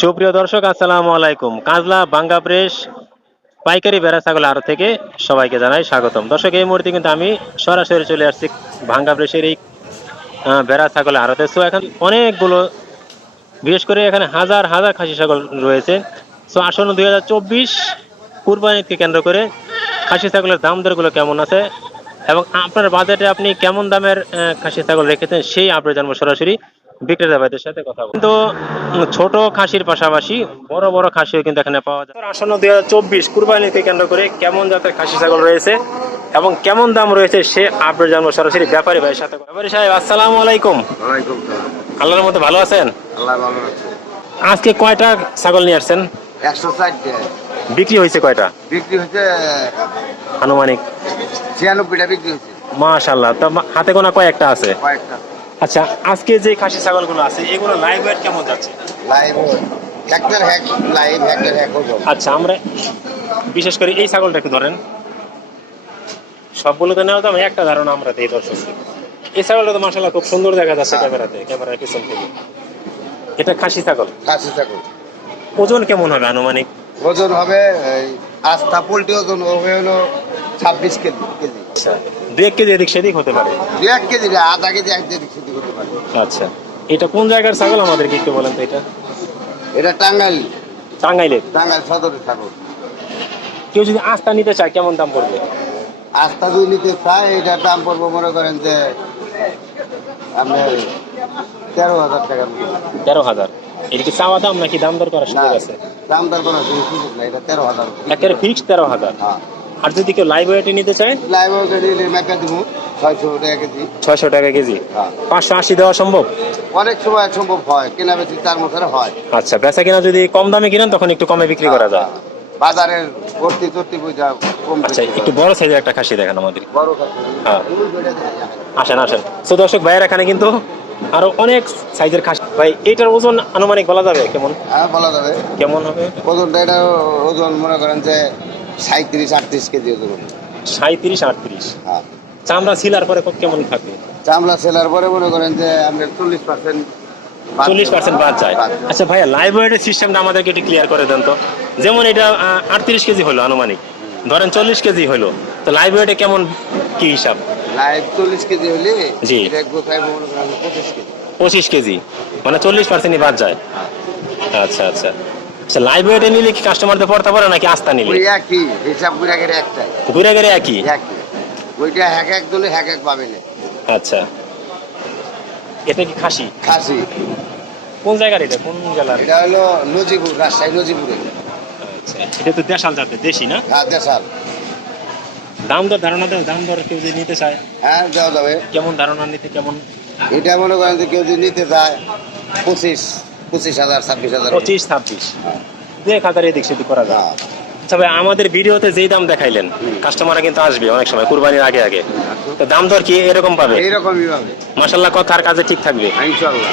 সুপ্রিয় দর্শক, আসসালামু আলাইকুম। কাজলা বাঙ্গা প্রেস পাইকারি ভেড়া ছাগল আড়ত থেকে সবাইকে জানাই স্বাগতম। দর্শক, এই মুহূর্তে কিন্তু আমি সরাসরি চলে আসছি ভাঙ্গা প্রেসের এই ভেড়া ছাগল আড়তে। সো এখন অনেকগুলো, বিশেষ করে এখানে হাজার হাজার খাসি ছাগল রয়েছে। সো আসন্ন 2024 কুরবানিকে কেন্দ্র করে খাসি ছাগলের দাম দরগুলো কেমন আছে এবং আপনার বাজেটে আপনি কেমন দামের খাসি ছাগল রেখেছেন সেই আপনি জানবো সরাসরি বিক্রেতা ভাইদের সাথে কথা বলবো। কিন্তু ছোট খাসির পাশাপাশি বড় বড় খাসিও কিন্তু এখানে পাওয়া যায়। আসন্ন 2024 কুরবানিকে কেন্দ্র করে কেমন জাতের খাসি ছাগল রয়েছে এবং কেমন দাম রয়েছে সে আপনি জানবো সরাসরি ব্যাপারী ভাইয়ের সাথে। ব্যাপারী সাহেব, আসসালামু আলাইকুম। ওয়ালাইকুম সালাম। আল্লাহর মতো ভালো আছেন? আল্লাহ ভালো রাখছে। আজকে কয়টা ছাগল নিয়ে আসছেন? 160 বিক্রি হয়েছে কয়টা বিক্রি হচ্ছে, আনুমানিক? 96টা বিক্রি হচ্ছে। মাশাআল্লাহ। তো হাতে গোনা কয়েকটা আছে? কয়েকটা আচ্ছা, আজকে যে খাসি ছাগলগুলো আছে এগুলো লাইভ ওয়েট কেমন যাচ্ছে? Live hectare hack, live hectare hack ওজন। আচ্ছা, আমরা বিশেষ করে এই ছাগলটা একটু ধরেন, সবগুলো তো নেওয়া দাম একটা ধারণা আমরা দিই দর্শককে। এই ছাগলটা তো মাশাআল্লাহ খুব সুন্দর দেখা যাচ্ছে ক্যামেরার পিছন থেকে। এটা খাসি ছাগল। খাসি ছাগল ওজন কেমন হবে আনুমানিক? ওজন হবে এই আস্থা পোল্ট্রি ওজন হবে হলো 26 কেজি। আচ্ছা, 2-1 কেজি এদিক সেদিক হতে পারে। 1 কেজি না, আধা কেজি, 1 কেজি সেটি করতে পারে। আচ্ছা, এটা কোন জায়গার ছাগল আমাদেরকে একটু বলেন তো। এটা টাঙ্গাইল টাঙ্গাইলের। টাঙ্গাইল সদরের ছাগল। কেউ যদি আস্থা নিতে চায় কেমন দাম পড়বে? আস্থা যদি নিতে চায় এটার দাম পড়বো মনে করেন যে আপনার 13,000 টাকার মতো। 13,000? এটা কি চাওয়া দাম নাকি দাম দর করার না, সুযোগ আছে? দাম দর করার কোনো সুযোগ নাই, এটা 13,000। একেবারে ফিক্সড 13,000। হ্যাঁ, আর যদি কেউ লাইভ ওয়েটে নিতে চায়? লাইভ ওয়েটে মেপে দিব 600 টাকা কেজি। 600 টাকা কেজি। হ্যাঁ, 580 দেওয়া সম্ভব? অনেক সময় সম্ভব হয়, কেনা বেশি 4 বছরে হয়। আচ্ছা, বেচা কিনা যদি কম দামে কিনেন তখন একটু কমে বিক্রি করা যায়। বাজারের ভর্তি চর্তি বুঝা কম আচ্ছা, বেশি একটু হয়। বড় সাইজের একটা খাসি দেখেন আমাদের। বড় খাসি। হ্যাঁ। ওই দুইটা দেখেন। আসেন আসেন। তো দর্শক ভাইয়ের এখানে কিন্তু আরো অনেক সাইজের খাসি। ভাই, এইটার ওজন আনুমানিক বলা যাবে কেমন? হ্যাঁ, বলা যাবে। কেমন হবে ওজনটা, এটা ওজন মনে করেন যে 37-38 কেজি ওজন হবে। 37-38? হ্যাঁ, চামড়া ছিলার পরে কেমন থাকবে? চামড়া সেলার পরে মনে করেন যে আমরা 40% 40% বাদ যায়। আচ্ছা ভাইয়া, লাইভ ওয়েটের সিস্টেমটা আমাদেরকে একটু ক্লিয়ার করে দেন তো। যেমন এটা 38 কেজি হলো আনুমানিক, ধরেন 40 কেজি হলো, তো লাইভ ওয়েটে কেমন কি হিসাব? লাইভ 40 কেজি হলে জি। এটা গোছায় মনে করেন 25 কেজি। 25 কেজি মানে 40%ই বাদ যায়। আচ্ছা আচ্ছা। আচ্ছা, লাইভ ওয়েটে নিলে কি কাস্টমারদের পড়তে পারে নাকি আস্থা নিলে? ওই একই হিসাব, ঘুরে গেলে একটাই, ঘুরে ঘুরে একই? একই। ওইটা এক দলে এক পাবে না। আচ্ছা, এটা কি খাসি? খাসি। কোন জায়গার এটা, কোন জেলার? এটা হলো নজিপুর, রাজশাহী নজিপুরে। আচ্ছা, এটা তো দেশাল জাতের, দেশি না? হ্যাঁ, দেশাল। দাম দর ধারণা দেও, দাম দর কেউ যদি নিতে চায় হ্যাঁ, দেওয়া যাবে। কেমন ধারণা নিতে কেমন? এটা মনে করেন যে কেউ যদি নিতে চায় 25,000 26,000। 25-26? হ্যাঁ। 1,000 এদিক সেদিক করা যায়। হ্যাঁ। তবে আমাদের ভিডিওতে যেই দাম দেখাইলেন, কাস্টমাররা কিন্তু আসবে অনেক সময় কুরবানির আগে আগে, তো দাম দর কি এরকম পাবে? এইরকমই পাবে মাশাআল্লাহ, কথার কাজে ঠিক থাকবে। ইনশাআল্লাহ।